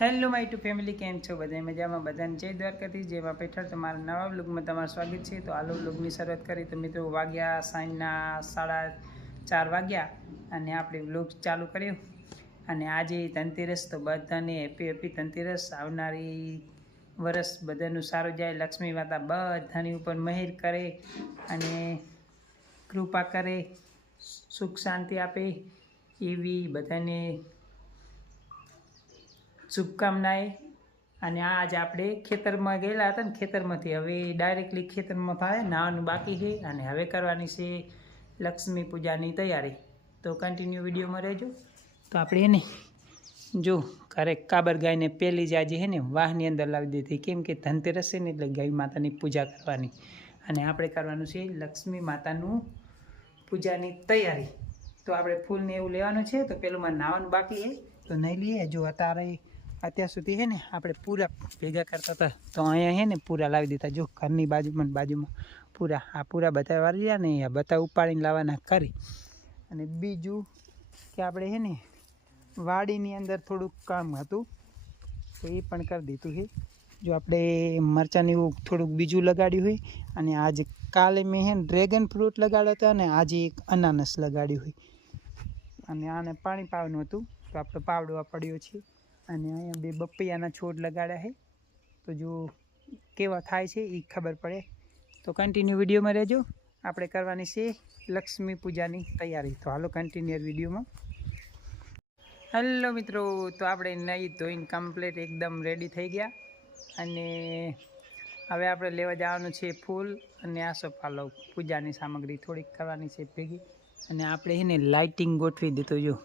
Hello my two family, કેમ છો બધા? મજામાં? બધાને જય દ્વારકાથી, જય બાપા હેઠળ તમારા નવા વ્લોગમાં તમારું સ્વાગત છે. તો આલો વ્લોગની શરૂઆત કરી તો મિત્રો વાગ્યા સાંજના 4:30 વાગ્યા અને આપણે વ્લોગ ચાલુ કર્યો. અને આજે ધનતેરસ, તો બધાને હેપી ધનતેરસ. આવનારી વરસ બધાનું સારું જાય, લક્ષ્મી માતા બધાની ઉપર મહેર કરે અને કૃપા કરે, સુખ શાંતિ આપે એવી બધાને શુભકામનાએ. અને આજ આપણે ખેતરમાં ગયેલા હતા ને, ખેતરમાંથી હવે ડાયરેક્ટલી ખેતરમાં થાય નાવાનું બાકી છે અને હવે કરવાની છે લક્ષ્મી પૂજાની તૈયારી. તો કન્ટિન્યુ વિડીયોમાં રહેજો. તો આપણે એને જો ઘરે કાબર ગાયને પહેલી જ આજે છે ને વાહની અંદર લાવી દીધી, કેમ કે ધનતેરસ છે ને એટલે ગાય માતાની પૂજા કરવાની અને આપણે કરવાનું છે લક્ષ્મી માતાનું પૂજાની તૈયારી. તો આપણે ફૂલને એવું લેવાનું છે. તો પેલું માં નાવાનું બાકી છે તો નહીં લઈએ. જો અત્યાર સુધી છે ને આપણે પૂરા ભેગા કરતા હતા, તો અહીંયા છે ને પૂરા લાવી દીધા. જો ઘરની બાજુમાં પૂરા, આ પૂરા બધા વાળી રહ્યા ને આ બધા ઉપાડીને લાવવાના કરી. અને બીજું કે આપણે છે ને વાડીની અંદર થોડુંક કામ હતું તો એ પણ કરી દીધું છે. જો આપણે મરચાંને એવું થોડુંક બીજું લગાડ્યું હોય અને આજે કાલે મેં છે ને ડ્રેગન ફ્રૂટ લગાડ્યા હતા અને આજે એક અનાનસ લગાડ્યું હોય અને આને પાણી પાવાનું હતું તો આપણે પાવડવા પડ્યો છે. અને અહીંયા 2 બપૈયાના છોડ લગાડ્યા છે. તો જો કેવા થાય છે એ ખબર પડે. તો કન્ટિન્યુ વિડીયોમાં રહેજો. આપણે કરવાની છે લક્ષ્મી પૂજાની તૈયારી. તો હાલો કન્ટિન્યુ વિડીયોમાં. હેલો મિત્રો, તો આપણે નહીં ધોઈને કમ્પ્લીટ એકદમ રેડી થઈ ગયા અને હવે આપણે લેવા જવાનું છે ફૂલ અને આસોપાલવ. પૂજાની સામગ્રી થોડીક કરવાની છે ભેગી. અને આપણે છે ને લાઇટિંગ ગોઠવી દીધું. જો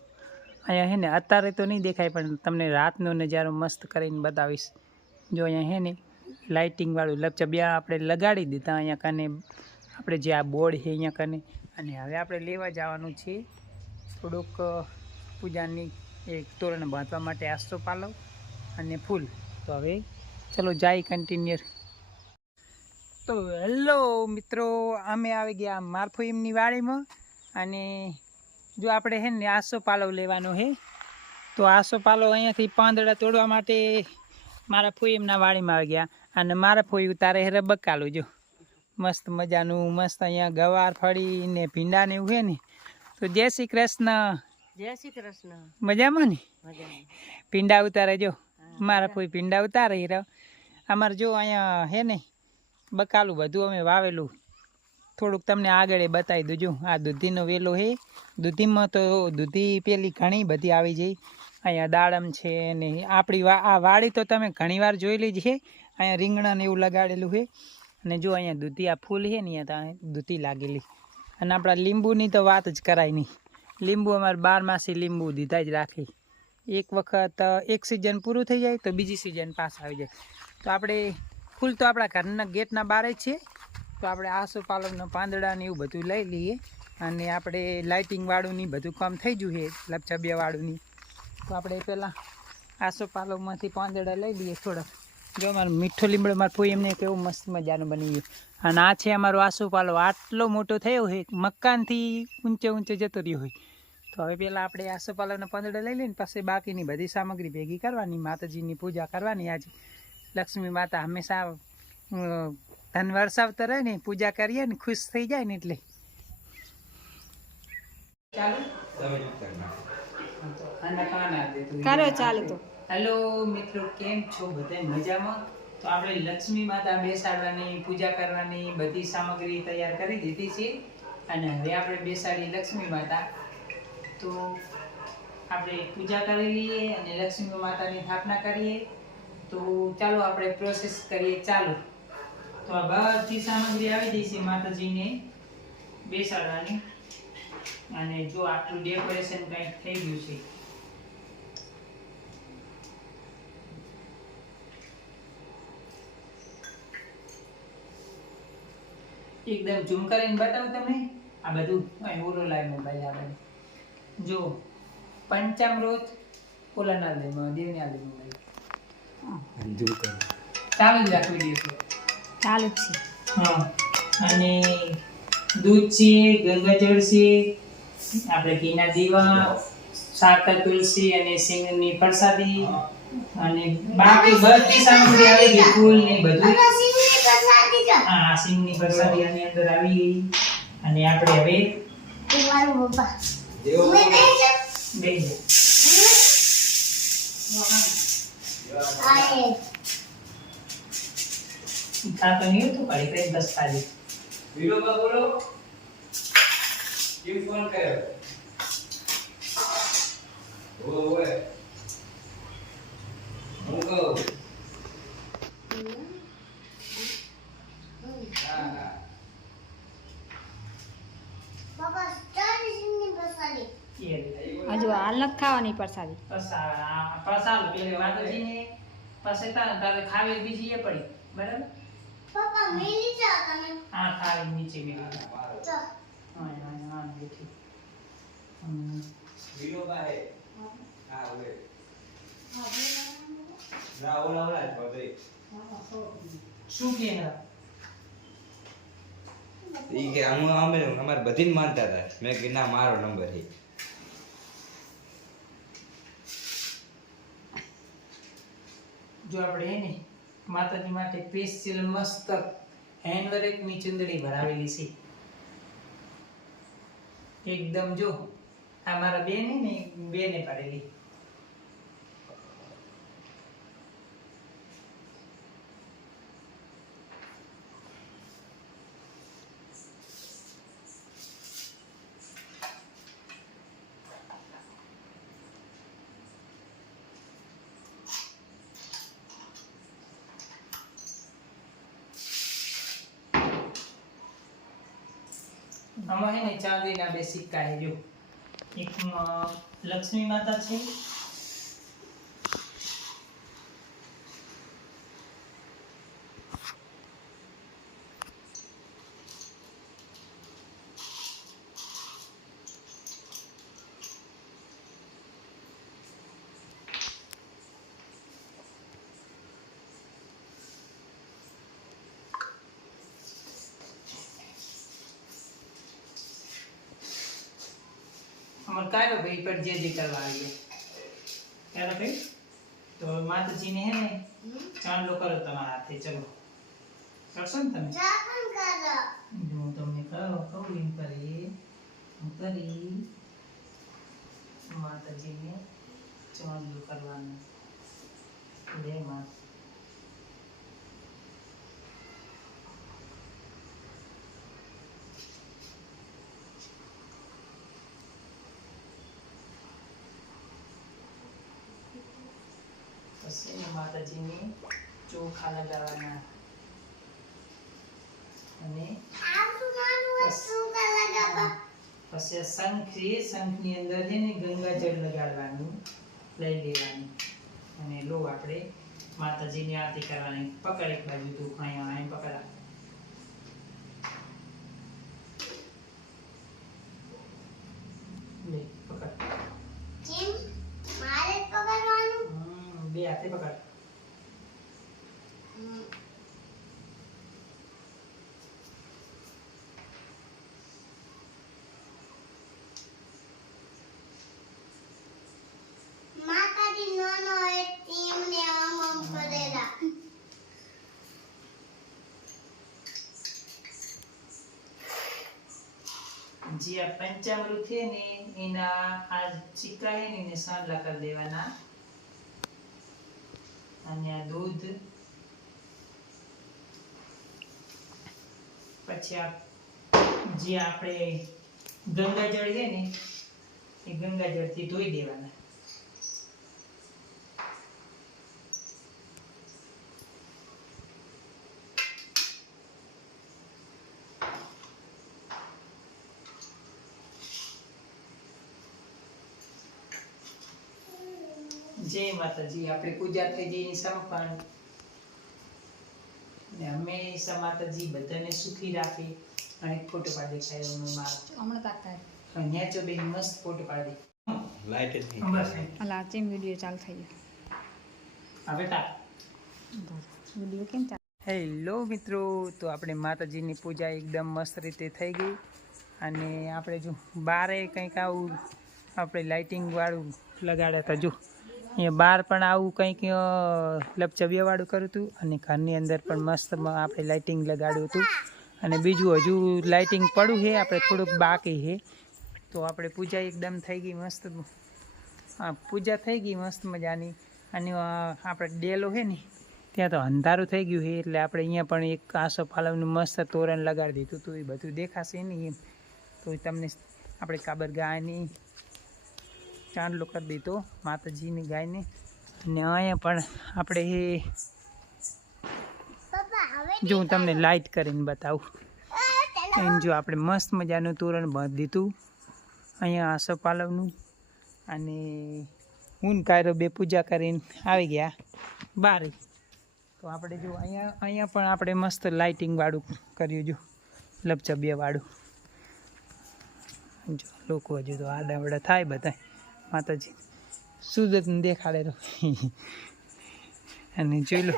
અહીંયા છે ને અત્યારે તો નહીં દેખાય પણ તમને રાતનો નજારો મસ્ત કરીને બતાવીશ. જો અહીંયા છે ને લાઇટિંગવાળું લપચબિયા આપણે લગાડી દીધા અહીંયા કને, આપણે જે આ બોર્ડ છે અહીંયા કને. અને હવે આપણે લેવા જવાનું છે થોડુંક પૂજાની એક તોરણ બાંધવા માટે આસોપાલવ અને ફૂલ. તો હવે ચલો જાય કન્ટિન્યુ. તો હેલો મિત્રો, અમે આવી ગયા મારફોઈમની વાડીમાં અને જો આપણે છે ને આસોપાલવ લેવાનો છે. તો આસોપાલવ અહીંયાથી પાંદડા તોડવા માટે મારા ફોઈમના વાડીમાં આવી ગયા અને મારા ફોઈ ઉતારે છે રબકાલું. જો મસ્ત મજાનું, મસ્ત અહીંયા ગવાર ફળી ને ભીંડા ને એવું છે ને. તો જય શ્રી કૃષ્ણ. જય શ્રી કૃષ્ણ. મજામાં ને? ભીંડા ઉતારે. જો મારા ફોઈ ભીંડા ઉતારે રહ્યો. અમારે જો અહીંયા છે ને બકાલું બધું અમે વાવેલું. થોડુંક તમને આગળ બતાવી દઉં. આ દૂધીનો વેલો છે. દૂધીમાં તો દૂધી પેલી ઘણી બધી આવી જાય. અહીંયા દાડમ છે ને આપણી આ વાડી તો તમે ઘણીવાર જોયેલી જ છે. અહીંયા રીંગણાને એવું લગાડેલું છે. અને જો અહીંયા દૂધી આ ફૂલ છે ને અહીંયા દૂધી લાગેલી. અને આપણા લીંબુની તો વાત જ કરાય નહીં. લીંબુ અમારે 12 માસી લીંબુ દીધા જ રાખી. એક વખત એક સિઝન પૂરું થઈ જાય તો બીજી સિઝન પાસ આવી જાય. તો આપણે ફૂલ તો આપણા ઘરના ગેટના બહાર જ છે. તો આપણે આસોપાલવના પાંદડા ને એવું બધું લઈ લઈએ અને આપણે લાઇટિંગવાળું ની બધું કામ થઈ ગયું છે લપચબિયાવાળું ની. તો આપણે પહેલાં આસોપાલવમાંથી પાંદડા લઈ લઈએ થોડાક. જો અમારો મીઠો લીમડો મારે ફોઈ એમને કેવું મસ્ત મજાનું બની ગયું. અને આ છે અમારો આસોપાલવ. આટલો મોટો થયો હોય, મકાનથી ઊંચે જતો રહ્યો હોય. તો હવે પહેલાં આપણે આસોપાલવના પાંદડા લઈ લઈને પછી બાકીની બધી સામગ્રી ભેગી કરવાની, માતાજીની પૂજા કરવાની. આજે લક્ષ્મી માતા હંમેશા ધન વરસાવતા રહે ને, પૂજા કરીએ ને ખુશ થઈ જાય ને એટલે. ચાલો તો હેલો મિત્રો, કેમ છો બધા? મજામાં? તો આપણે લક્ષ્મી માતા બેસાડવાની, પૂજા કરવાની બધી સામગ્રી તૈયાર કરી દીધી છે અને હવે આપણે બેસાડી લક્ષ્મી માતા. તો આપણે પૂજા કરી લઈએ અને લક્ષ્મી માતાની સ્થાપના કરીએ. તો ચાલો આપણે પ્રોસેસ કરીએ ચાલુ. તો આ બધી સામગ્રી આવી ગઈ છે માતાજીને બેસાડવાની. અને જો આટલું ડેકોરેશન કંઈક થઈ ગયું છે. એકદમ ઝૂમ કરીને બતાવું તમને. આ બધું અહીં ઓલો લાઈવ મોબાઈલ આવે. જો પંચામૃત ઓલા ના દે દેવની આ દે મોબાઈલ ચાલુ જ રાખવી દઈશું. ચાલુ છે. હા, અને દૂધ છે, ગંગાજળ છે, આપણે ઘીના દીવા, સાકર, તુલસી અને સિંગની પ્રસાદી અને બાકી બધી સામગ્રી આવી ગઈ, ફૂલ ને બધું. હા, સિંગની પ્રસાદી આની અંદર આવી ગઈ. અને આપણે હવે બેસી ખાતો નહીં હતું પાડી કઈ બસ ખાલી वीडियो पर बोलो क्यों फोन कर वो है હું કહું હા હા હજુ હાલ નથી ખાવાની પ્રસાદી. પ્રસાદ પેલે માતાજીને પાસે તારે ખાવી બીજી એ પડી બરાબર. હા થાળી નીચે મેલી હા બેઠી वीडियो पर है हां ओए ना ओला ओला बोले શું કે ઈ કે અમે અમાર બધીન માનતા હતા મેં કે ના મારો નંબર છે જો આપણે એને માતાજી માટે સ્પેશિયલ મસ્ત હેન્ડવર્કની ચુંદડી ભરાવેલી છે એકદમ. જો આ મારા બેન ને બેને પાડેલી. આમાં હે ને ચાંદીના બે સિક્કા છે. જો એક લક્ષ્મી માતા છે, અમાર કાયો ભાઈ પર જે કરવા આવી ગયા ભાઈ. તો માતાજીને હે ને ચાંદલો કરો તમારા હાથે. ચલો કરશો ને તમે? હું તમને કહું એમ કરી માતાજીને ચાંદલો કરવાનો. લે માં પછી માતાજીને ચોખા લગાવવાના અને પછી શંખની અંદર છે ને ગંગાજળ લગાડવાનું, લઈ લેવાનું અને લો આપણે માતાજીની આરતી કરવાની. પકડ એક બાજુ તું અહીં પકડા. લે પકડ. બે હાથે પકડ. જે આ પંચામૃત છે ને એના આ સિક્કા છે ને એને સાંડલા કરી દેવાના. અને આ દૂધ, પછી આ જે આપણે ગંગાજળ છે ને એ ગંગાજળથી ધોઈ દેવાના. જય માતાજી. આપણે પૂજા થઈ ગઈ સંપન્ન. ને હંમેશા માતાજી બધાને સુખી રાખે. અને ફોટો પાડી દેખાય મારો હમણાં તાકાય અહીંયા જો બેન મસ્ત ફોટો પાડી લાઈટ જ નહીં બસ અલા ચેમ વિડિયો ચાલુ થઈ ગયો. હવે તા વિડિયો કેમ ચાલુ? હેલો મિત્રો, તો આપણે માતાજીની પૂજા એકદમ મસ્ત રીતે થઈ ગઈ. અને આપણે જો બારે કંઈક આવું આપણે લાઇટિંગ વાળું લગાડ્યા હતા. જો અહીંયા બહાર પણ આવું કંઈક લપચબિયાવાળું કર્યું હતું અને ઘરની અંદર પણ મસ્ત આપણે લાઇટિંગ લગાડ્યું હતું. અને બીજું હજુ લાઇટિંગ પડ્યું છે, આપણે થોડુંક બાકી છે. તો આપણે પૂજા એકદમ થઈ ગઈ મસ્ત. પૂજા થઈ ગઈ મસ્ત મજાની. અને આપણે ડેલો છે ને ત્યાં તો અંધારું થઈ ગયું છે, એટલે આપણે અહીંયા પણ એક આસોપાલવનું મસ્ત તોરણ લગાડી દીધું હતું. એ બધું દેખાશે નહીં એમ તો તમને આપણે કાબર ગાયની ચાંદલો કરી દીધો માતાજીની ગાયને. અને અહીંયા પણ આપણે જો હું તમને લાઇટ કરીને બતાવું. એને જો આપણે મસ્ત મજાનું તોરણ બાંધી દીધું અહીંયા આસોપાલવનું. અને હું કાયરો બે પૂજા કરીને આવી ગયા બહાર. તો આપણે જો અહીંયા પણ આપણે મસ્ત લાઇટિંગવાળું કર્યું, જો લપચબિયાવાળું. જો લોકો હજુ તો આડાવડા થાય બધા માતાજી સુરતને દેખાડે. અને જોઈ લો